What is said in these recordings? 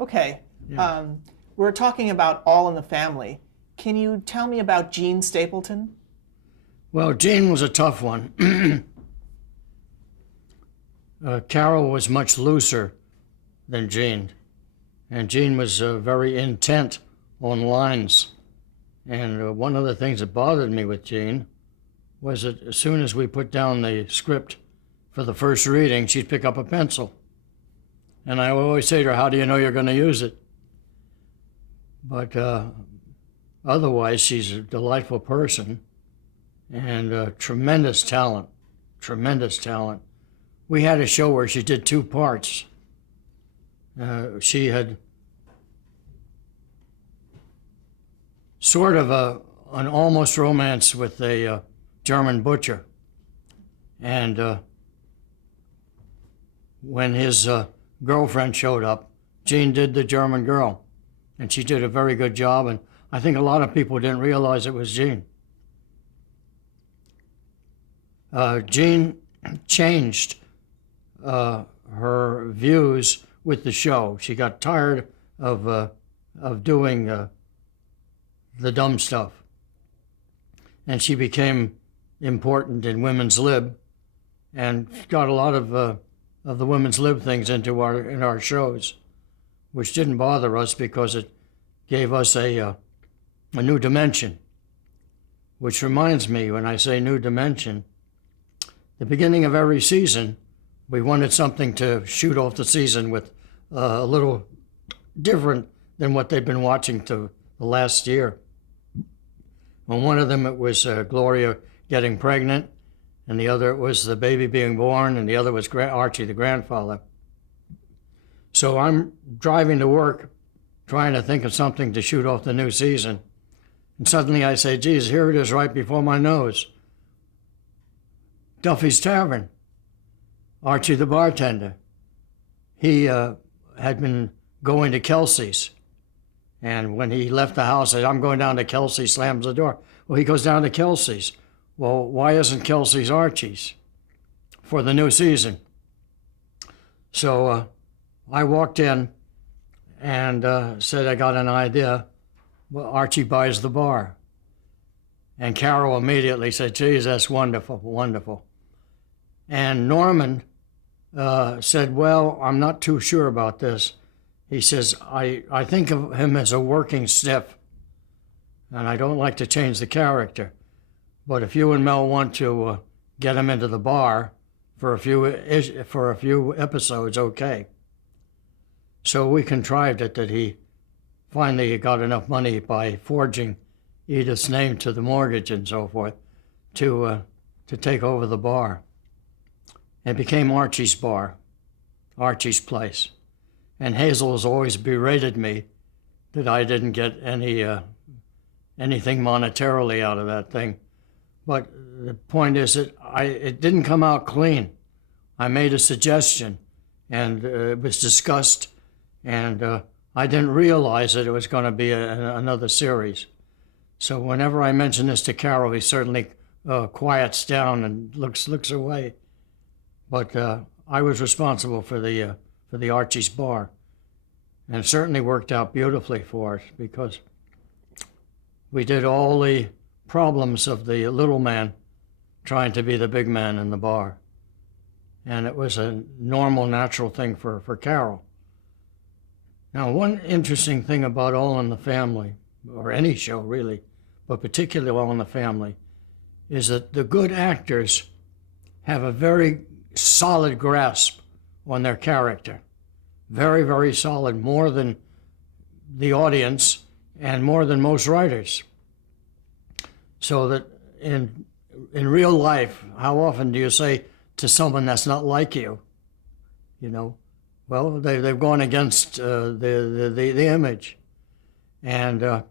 Okay. Yeah. We're talking about All in the Family. Can you tell me about Gene Stapleton? Well, Jean was a tough one. Carol was much looser than Jean, and Jean was very intent on lines. And one of the things that bothered me with Jean was that as soon as we put down the script for the first reading, she'd pick up a pencil. And I always say to her, "How do you know you're going to use it?" But otherwise, she's a delightful person and tremendous talent. Tremendous talent. We had a show where she did two parts. She had sort of an almost romance with a German butcher. And when his girlfriend showed up, Jean did the German girl. And she did a very good job. And I think a lot of people didn't realize it was Jean. Jean changed her views with the show. She got tired of doing the dumb stuff, and she became important in Women's Lib, and got a lot of the Women's Lib things into our shows, which didn't bother us because it gave us a new dimension. Which reminds me, when I say new dimension, the beginning of every season, we wanted something to shoot off the season with a little different than what they've been watching to the last year. On one of them, it was Gloria getting pregnant, and the other it was the baby being born, and the other was Archie, the grandfather. So I'm driving to work, trying to think of something to shoot off the new season, and suddenly I say, "Geez, here it is right before my nose. Duffy's Tavern. Archie the bartender. He had been going to Kelsey's. And when he left the house, said, "I'm going down to Kelsey's," slams the door. Well, he goes down to Kelsey's. Well, why isn't Kelsey's Archie's for the new season? So I walked in and said, "I got an idea." Well, Archie buys the bar. And Carol immediately said, "Geez, that's wonderful, wonderful." And Norman said, "Well, I'm not too sure about this." He says, I think of him as a working stiff, and I don't like to change the character. But if you and Mel want to get him into the bar for a few episodes, okay. So we contrived it that he finally got enough money by forging Edith's name to the mortgage and so forth to take over the bar. It became Archie's bar, Archie's place. And Hazel has always berated me that I didn't get anything monetarily out of that thing. But the point is that it didn't come out clean. I made a suggestion, and it was discussed, and I didn't realize that it was going to be another series. So whenever I mention this to Carol, he certainly quiets down and looks away. But I was responsible for the Archie's bar, and it certainly worked out beautifully for us because we did all the problems of the little man trying to be the big man in the bar, and it was a normal, natural thing for Carol. Now, one interesting thing about All in the Family, or any show really, but particularly All in the Family, is that the good actors have a very solid grasp on their character. Very, very solid, more than the audience and more than most writers. So that in real life, how often do you say to someone that's not like you, well, they've gone against the image. And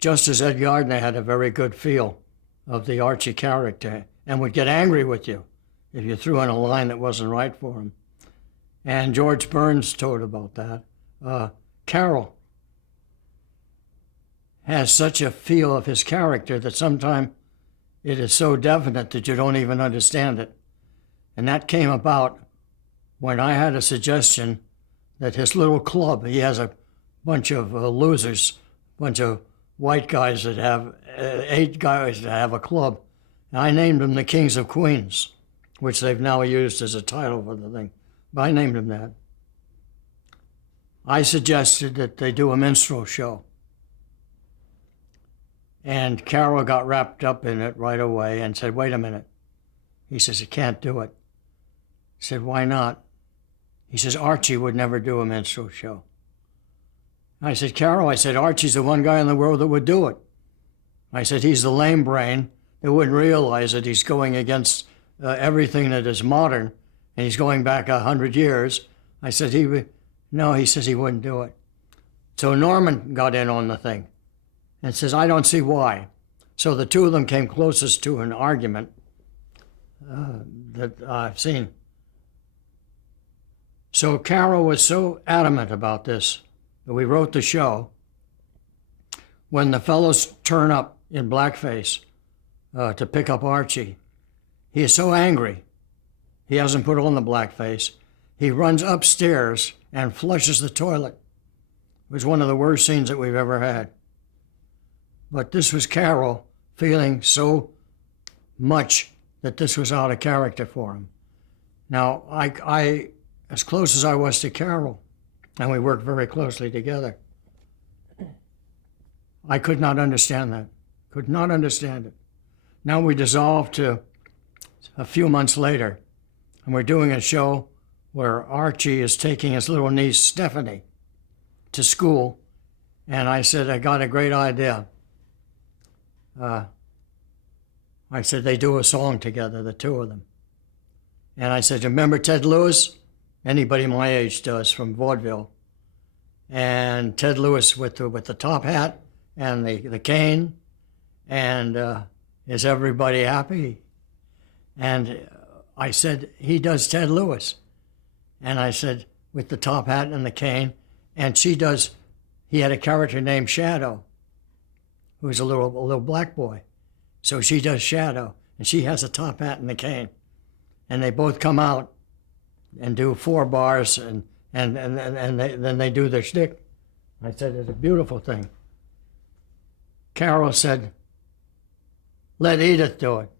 just as Ed Gardner had a very good feel of the Archie character and would get angry with you if you threw in a line that wasn't right for him. And George Burns told about that. Carol has such a feel of his character that sometimes it is so definite that you don't even understand it. And that came about when I had a suggestion that his little club, he has a bunch of losers, bunch of white guys that have, 8 guys that have a club. And I named them the Kings of Queens, which they've now used as a title for the thing. But I named them that. I suggested that they do a minstrel show. And Carol got wrapped up in it right away and said, wait a minute. He says, you can't do it. I said, why not? He says, Archie would never do a minstrel show. I said, Carol, I said, Archie's the one guy in the world that would do it. I said, he's the lame brain that wouldn't realize that he's going against everything that is modern, and he's going back 100 years. I said, no, he says he wouldn't do it. So Norman got in on the thing and says, I don't see why. So the two of them came closest to an argument that I've seen. So Carol was so adamant about this that we wrote the show. When the fellows turn up in blackface to pick up Archie, he is so angry. He hasn't put on the blackface. He runs upstairs and flushes the toilet. It was one of the worst scenes that we've ever had. But this was Carol feeling so much that this was out of character for him. Now, I as close as I was to Carol, and we worked very closely together, I could not understand that. Could not understand it. Now we dissolved to a few months later, and we're doing a show where Archie is taking his little niece, Stephanie, to school, and I said, I got a great idea. I said, they do a song together, the two of them. And I said, remember Ted Lewis? Anybody my age does, from vaudeville. And Ted Lewis with the top hat and the cane, and is everybody happy? And I said, he does Ted Lewis. And I said, with the top hat and the cane, and he had a character named Shadow, who was a little black boy. So she does Shadow, and she has a top hat and the cane. And they both come out and do 4 bars, and then they do their shtick. I said, it's a beautiful thing. Carol said, let Edith do it.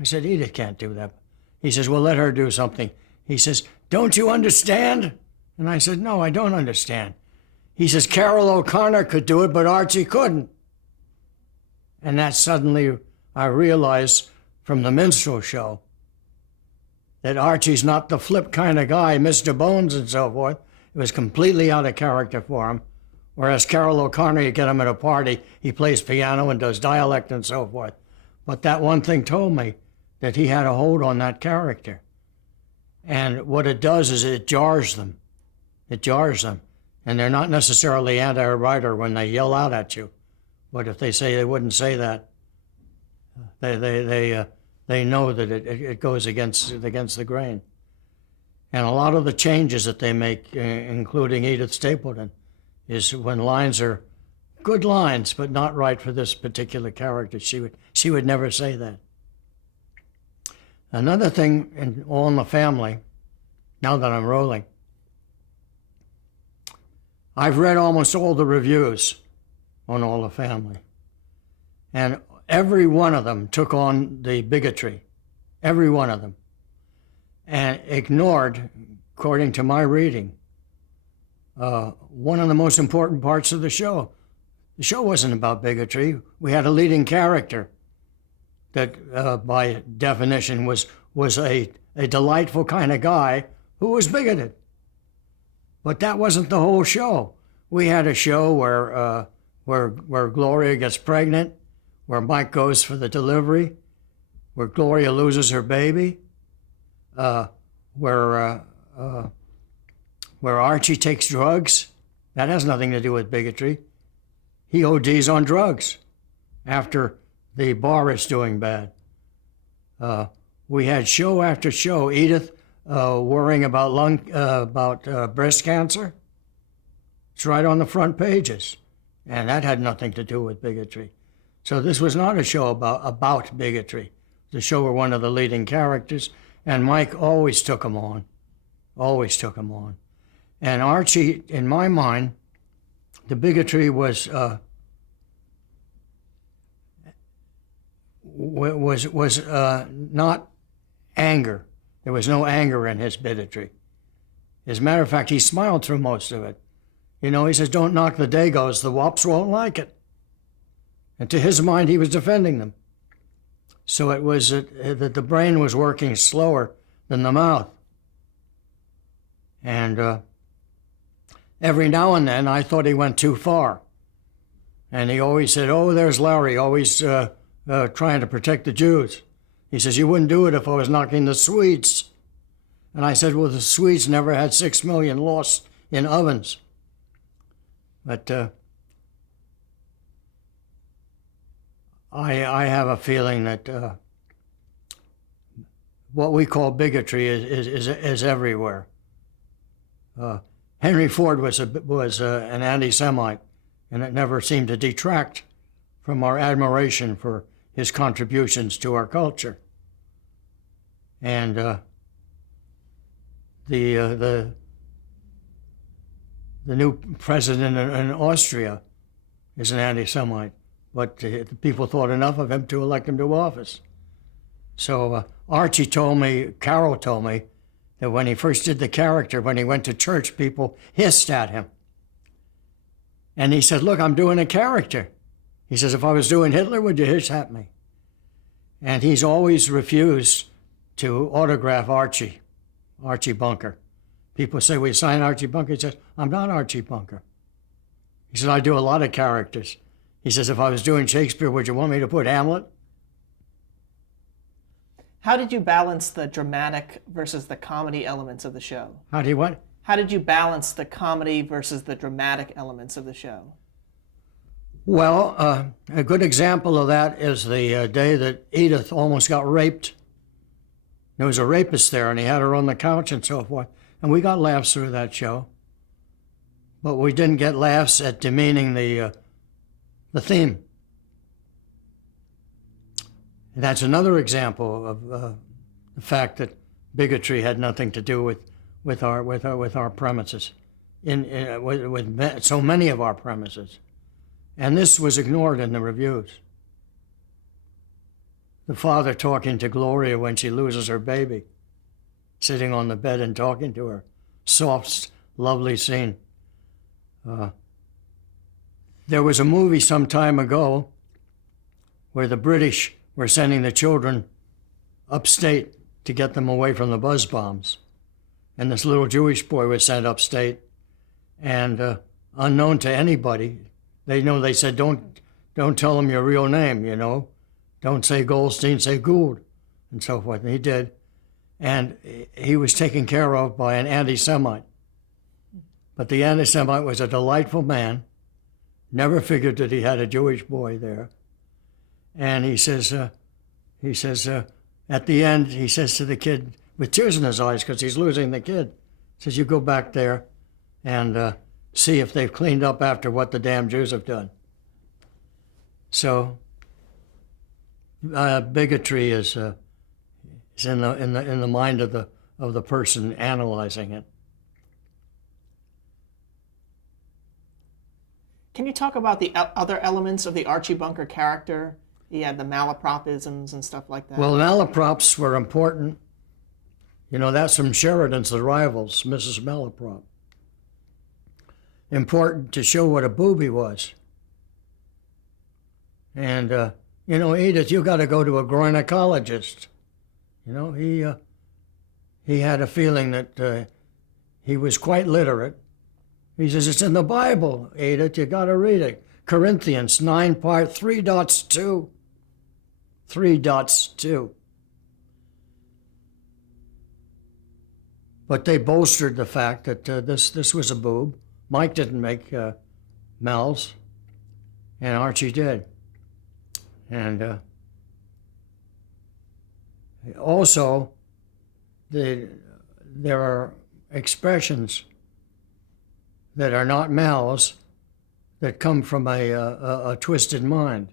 I said, Edith can't do that. He says, well, let her do something. He says, don't you understand? And I said, no, I don't understand. He says, Carol O'Connor could do it, but Archie couldn't. And that suddenly I realized from the minstrel show that Archie's not the flip kind of guy, Mr. Bones and so forth. It was completely out of character for him. Whereas Carol O'Connor, you get him at a party, he plays piano and does dialect and so forth. But that one thing told me that he had a hold on that character. And what it does is it jars them. It jars them. And they're not necessarily anti-writer when they yell out at you. But if they say they wouldn't say that, they know that it goes against the grain. And a lot of the changes that they make, including Edith Stapleton, is when lines are good lines, but not right for this particular character. She would never say that. Another thing in All in the Family, now that I'm rolling, I've read almost all the reviews on All the Family. And every one of them took on the bigotry. Every one of them. And ignored, according to my reading, one of the most important parts of the show. The show wasn't about bigotry. We had a leading character that, by definition, was a delightful kind of guy who was bigoted. But that wasn't the whole show. We had a show where Gloria gets pregnant, where Mike goes for the delivery, where Gloria loses her baby, where Archie takes drugs. That has nothing to do with bigotry. He ODs on drugs after the bar is doing bad. We had show after show. Edith worrying about breast cancer. It's right on the front pages, and that had nothing to do with bigotry. So this was not a show about bigotry. The show where one of the leading characters, and Mike always took him on. Always took him on. And Archie, in my mind, the bigotry was not anger. There was no anger in his bigotry. As a matter of fact, he smiled through most of it. You know, he says, "Don't knock the Dagos, the Wops won't like it." And to his mind, he was defending them. So it was that the brain was working slower than the mouth. And every now and then, I thought he went too far. And he always said, "Oh, there's Larry, always trying to protect the Jews." He says, "You wouldn't do it if I was knocking the Swedes." And I said, "Well, the Swedes never had 6 million lost in ovens." But I have a feeling that what we call bigotry is everywhere. Henry Ford was an anti-Semite, and it never seemed to detract from our admiration for his contributions to our culture. And the new president in Austria is an anti-Semite, but the people thought enough of him to elect him to office. So Archie told me, Carol told me, that when he first did the character, when he went to church, people hissed at him. And he said, "Look, I'm doing a character." He says, "If I was doing Hitler, would you hiss at me?" And he's always refused to autograph Archie Bunker. People say, "Will you sign Archie Bunker?" He says, "I'm not Archie Bunker." He says, "I do a lot of characters." He says, "If I was doing Shakespeare, would you want me to put Hamlet?" How did you balance the dramatic versus the comedy elements of the show? How do you what? How did you balance the comedy versus the dramatic elements of the show? Well, a good example of that is the day that Edith almost got raped. There was a rapist there, and he had her on the couch and so forth. And we got laughs through that show. But we didn't get laughs at demeaning the theme. And that's another example of the fact that bigotry had nothing to do with our premises, with so many of our premises. And this was ignored in the reviews. The father talking to Gloria when she loses her baby, sitting on the bed and talking to her. Soft, lovely scene. There was a movie some time ago where the British were sending the children upstate to get them away from the buzz bombs. And this little Jewish boy was sent upstate, and unknown to anybody, they said, don't tell them your real name, you know. Don't say Goldstein, say Gould, and so forth. And he did. And he was taken care of by an anti-Semite. But the anti-Semite was a delightful man, never figured that he had a Jewish boy there. And he says, at the end, he says to the kid, with tears in his eyes because he's losing the kid, says, "You go back there and see if they've cleaned up after what the damn Jews have done." So bigotry is in the mind of the person analyzing it. Can you talk about the other elements of the Archie Bunker character? He had the malapropisms and stuff like that. Well, malaprops were important. You know, that's from Sheridan's The Rivals, Mrs. Malaprop. Important to show what a booby was. And, you know, Edith, you got to go to a gynecologist. You know, he had a feeling that he was quite literate. He says, "It's in the Bible, Edith, you got to read it. Corinthians 9 part 3.2. 3.2. But they bolstered the fact that this was a boob. Mike didn't make Mel's, and Archie did. And also, there are expressions that are not Mel's that come from a twisted mind.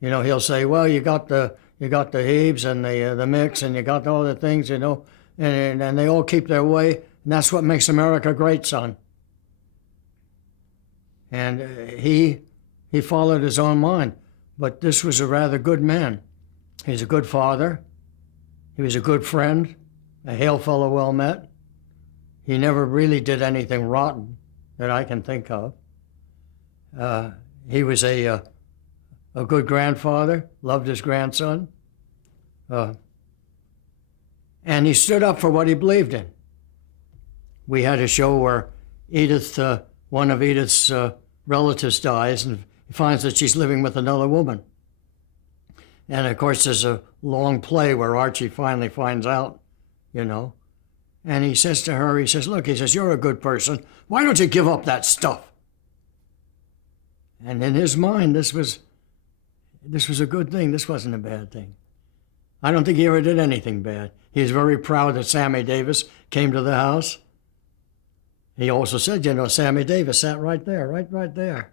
You know, he'll say, "Well, you got the Hebes and the mix, and you got all the things, you know, and they all keep their way, And that's what makes America great, son. And he followed his own mind. But this was a rather good man. He's a good father. He was a good friend, a hail fellow well met. He never really did anything rotten that I can think of. He was a good grandfather, loved his grandson. And he stood up for what he believed in. We had a show where Edith, one of Edith's relatives dies, and he finds that she's living with another woman. And of course, there's a long play where Archie finally finds out, you know. And he says to her, he says, look, he says, you're a good person. Why don't you give up that stuff? And in his mind, this was a good thing. This wasn't a bad thing. I don't think he ever did anything bad. He was very proud that Sammy Davis came to the house. He also said, you know, Sammy Davis sat right there, right there.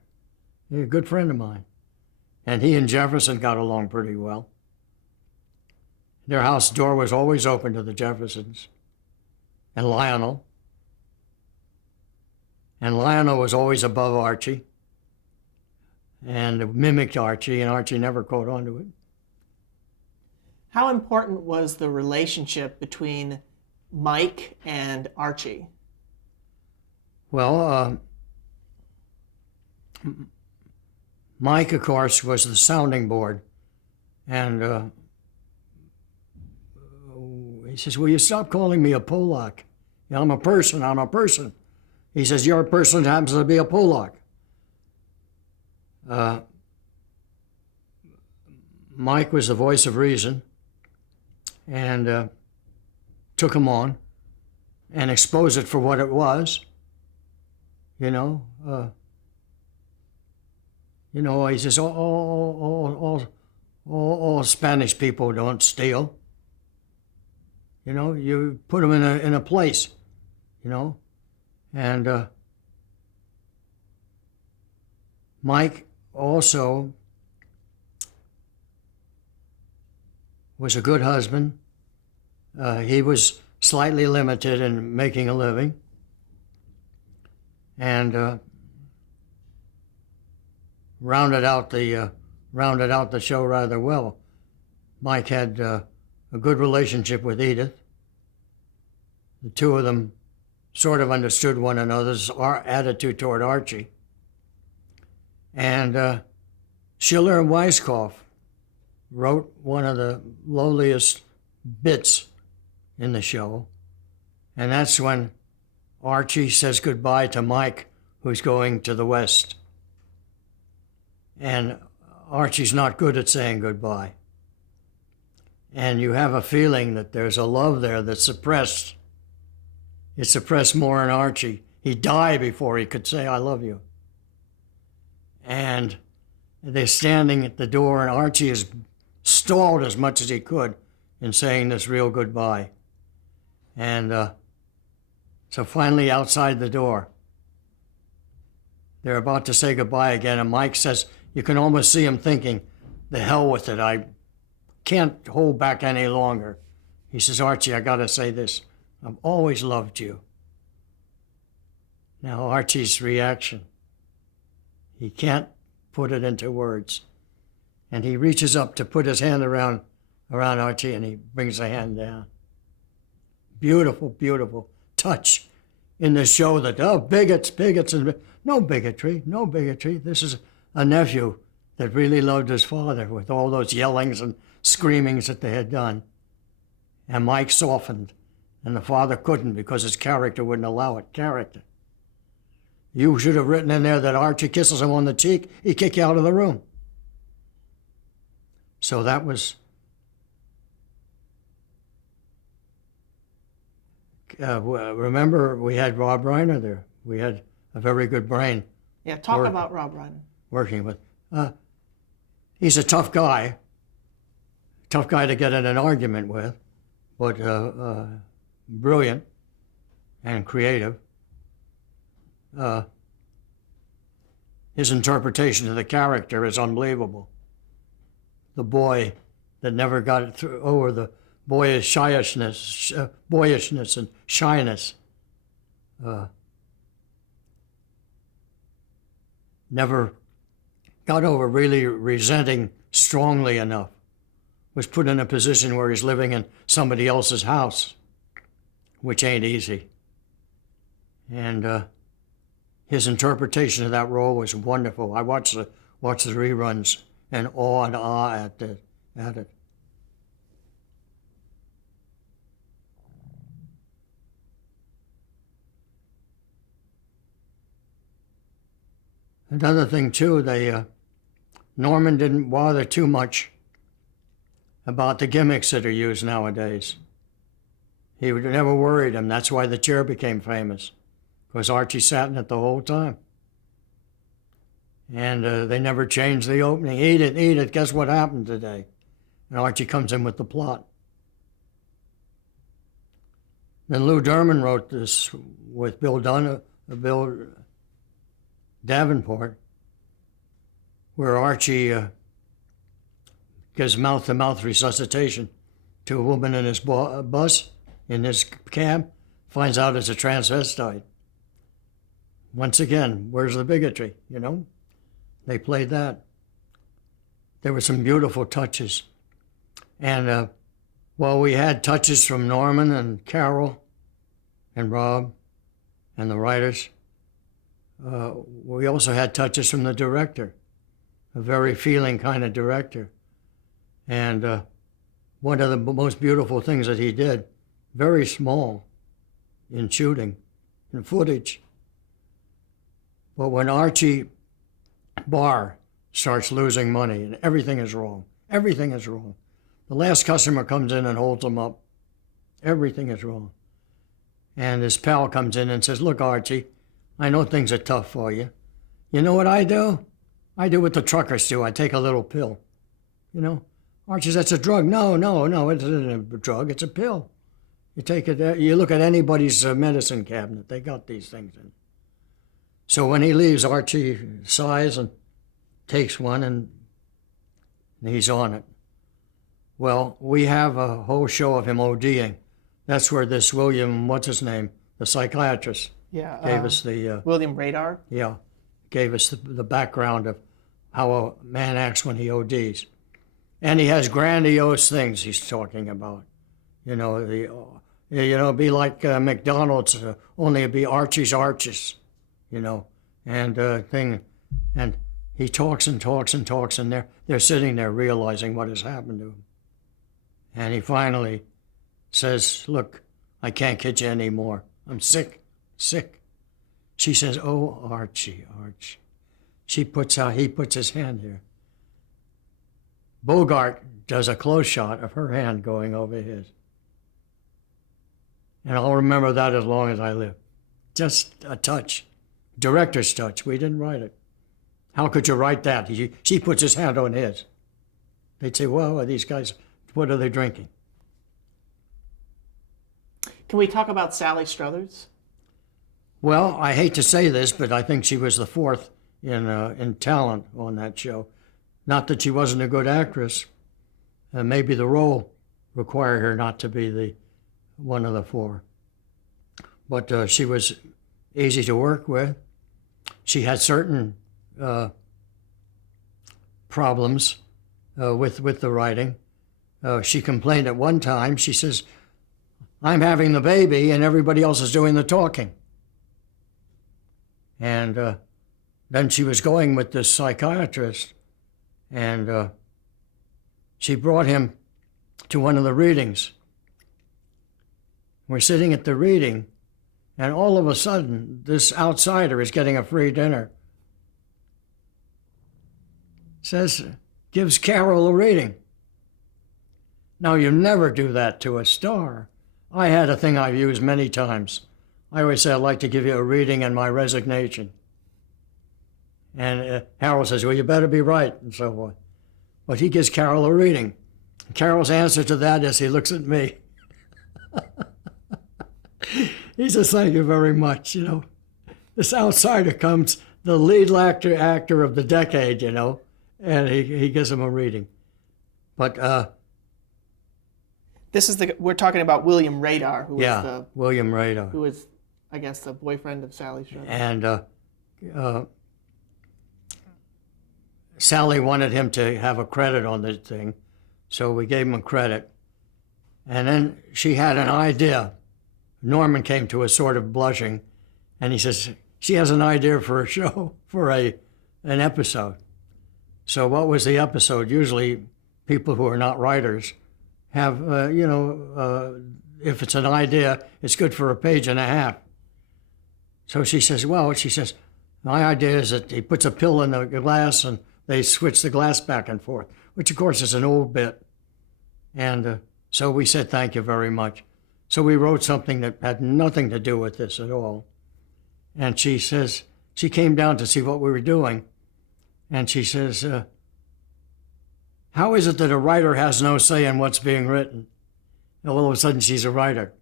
He's a good friend of mine. And he and Jefferson got along pretty well. Their house door was always open to the Jeffersons and Lionel. And Lionel was always above Archie and mimicked Archie, and Archie never caught on to it. How important was the relationship between Mike and Archie? Well, Mike, of course, was the sounding board. And he says, will you stop calling me a Polak? You know, I'm a person. He says, you're a person that happens to be a Polak. Mike was the voice of reason and took him on and exposed it for what it was. You know, he says, all Spanish people don't steal. You know, you put them in a place, you know. And Mike also was a good husband. He was slightly limited in making a living. And rounded out the show rather well. Mike had a good relationship with Edith. The two of them sort of understood one another's attitude toward Archie. And Schiller and Weisskopf wrote one of the lowliest bits in the show, and that's when Archie says goodbye to Mike, who's going to the West. And Archie's not good at saying goodbye. And you have a feeling that there's a love there that's suppressed. It's suppressed more in Archie. He'd die before he could say, I love you. And they're standing at the door, and Archie has stalled as much as he could in saying this real goodbye. And so finally outside the door, they're about to say goodbye again, and Mike says, you can almost see him thinking, the hell with it, I can't hold back any longer. He says, Archie, I gotta say this, I've always loved you. Now Archie's reaction, he can't put it into words. And he reaches up to put his hand around Archie, and he brings the hand down. Beautiful, beautiful touch in the show that, bigots, and no bigotry. This is a nephew that really loved his father with all those yellings and screamings that they had done. And Mike softened, and the father couldn't because his character wouldn't allow it. Character. You should have written in there that Archie kisses him on the cheek, he'd kick you out of the room. So that was remember, we had Rob Reiner there. We had a very good brain. Yeah, talk about Rob Reiner. Working with. He's a tough guy to get in an argument with, but brilliant and creative. His interpretation of the character is unbelievable. The boy that never got it over the boyishness and shyness, never got over really resenting strongly enough, was put in a position where he's living in somebody else's house, which ain't easy. And his interpretation of that role was wonderful. I watched the reruns and awe and awe at it. Another thing too, Norman didn't bother too much about the gimmicks that are used nowadays. He never worried him. That's why the chair became famous, because Archie sat in it the whole time. And they never changed the opening. Eat it, eat it. Guess what happened today? And Archie comes in with the plot. Then Lou Derman wrote this with Bill Davenport, where Archie gives mouth-to-mouth resuscitation to a woman in his bus, in his cab, finds out it's a transvestite. Once again, where's the bigotry, you know? They played that. There were some beautiful touches. And while we had touches from Norman and Carol and Rob and the writers, we also had touches from the director, a very feeling kind of director. And one of the most beautiful things that he did, very small in shooting, in footage, but when Archie Barr starts losing money and everything is wrong, the last customer comes in and holds him up. Everything is wrong. And his pal comes in and says, look, Archie, I know things are tough for you. You know what I do? I do what the truckers do. I take a little pill. You know? Archie says, that's a drug. No, it isn't a drug. It's a pill. You take it, you look at anybody's medicine cabinet. They got these things in. So when he leaves, Archie sighs and takes one, and he's on it. Well, we have a whole show of him ODing. That's where this William, what's his name, the psychiatrist, gave us the... William Radar? Yeah, gave us the background of how a man acts when he ODs. And he has grandiose things he's talking about. You know, be like McDonald's, only it'd be Archie's Arches, you know, and and he talks and talks and talks, and they're sitting there realizing what has happened to him. And he finally says, look, I can't kid you anymore. I'm sick. She says, oh, Archie. He puts his hand here. Bogart does a close shot of her hand going over his. And I'll remember that as long as I live. Just a touch. Director's touch. We didn't write it. How could you write that? She puts his hand on his. They'd say, well, these guys, what are they drinking? Can we talk about Sally Struthers? Well, I hate to say this, but I think she was the fourth in talent on that show. Not that she wasn't a good actress. Maybe the role required her not to be one of the four. But she was easy to work with. She had certain problems with the writing. She complained at one time. She says, I'm having the baby and everybody else is doing the talking. And then she was going with this psychiatrist, and she brought him to one of the readings. We're sitting at the reading, and all of a sudden, this outsider is getting a free dinner. Gives Carol a reading. Now, you never do that to a star. I had a thing I've used many times. I always say I'd like to give you a reading and my resignation. And Harold says, well, you better be right, and so forth. But he gives Carol a reading. Carol's answer to that is he looks at me. He says, thank you very much, you know. This outsider comes, the lead actor of the decade, you know, and he gives him a reading. But we're talking about William Radar, William Radar. who was, I guess the boyfriend of Sally Struthers. And Sally wanted him to have a credit on the thing, so we gave him a credit. And then she had an idea. Norman came to us sort of blushing, and he says, she has an idea for a show, for an episode. So what was the episode? Usually people who are not writers have, if it's an idea, it's good for a page and a half. So she says, my idea is that he puts a pill in the glass and they switch the glass back and forth, which of course is an old bit. And so we said, thank you very much. So we wrote something that had nothing to do with this at all. And she says, she came down to see what we were doing. And she says, how is it that a writer has no say in what's being written? And all of a sudden she's a writer.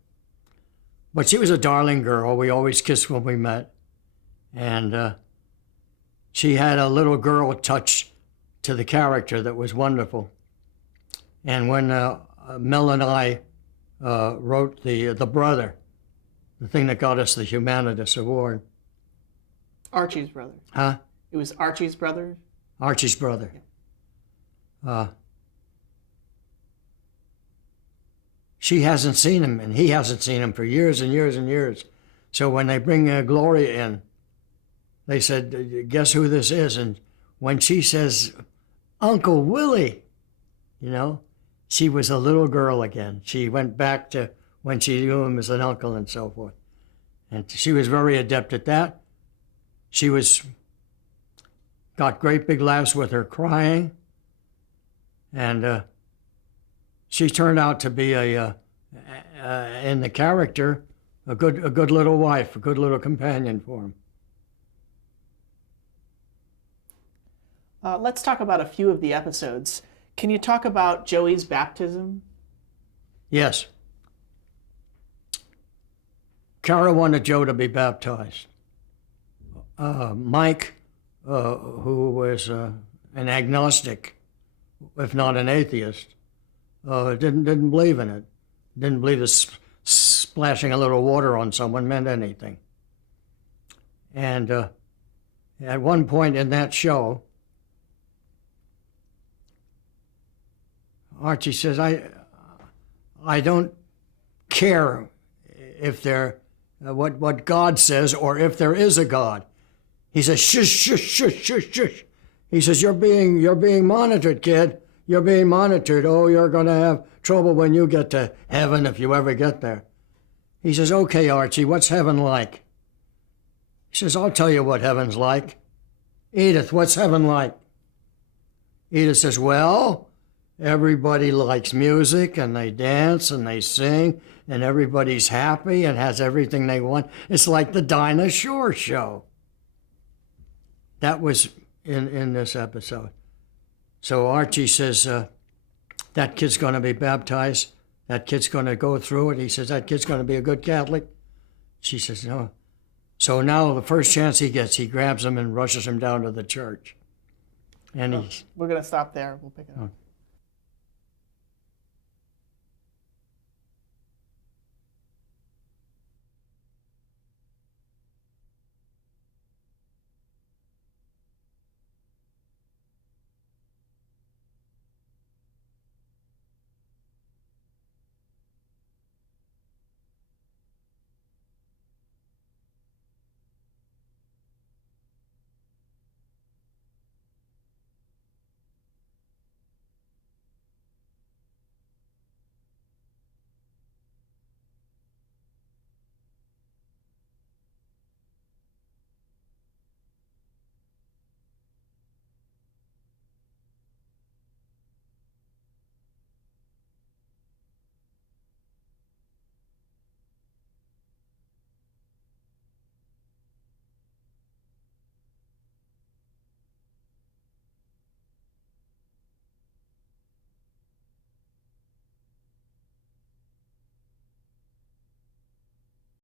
But she was a darling girl. We always kissed when we met. And she had a little girl touch to the character that was wonderful. And when Mel and I wrote the brother, the thing that got us the Humanitas Award. Archie's brother. Huh? It was Archie's brother? Archie's brother. She hasn't seen him, and he hasn't seen him for years and years and years. So when they bring Gloria in, they said, guess who this is? And when she says, Uncle Willie, she was a little girl again. She went back to when she knew him as an uncle and so forth. And she was very adept at that. She got great big laughs with her crying. And she turned out to be in the character, a good little wife, a good little companion for him. Let's talk about a few of the episodes. Can you talk about Joey's baptism? Yes. Kara wanted Joe to be baptized. Mike, who was an agnostic, if not an atheist, didn't believe in it. Didn't believe that splashing a little water on someone meant anything. And at one point in that show, Archie says, I don't care if they're what God says or if there is a God. He says, shush, shush, shush, shush, shush. He says, you're being monitored, kid. You're being monitored. Oh, you're going to have trouble when you get to heaven if you ever get there. He says, okay, Archie, what's heaven like? He says, I'll tell you what heaven's like. Edith, what's heaven like? Edith says, well, everybody likes music and they dance and they sing and everybody's happy and has everything they want. It's like the Dinah Shore show. That was in this episode. So Archie says, that kid's going to be baptized. That kid's going to go through it. He says, that kid's going to be a good Catholic. She says, no. So now the first chance he gets, he grabs him and rushes him down to the church. And we're going to stop there. We'll pick it up.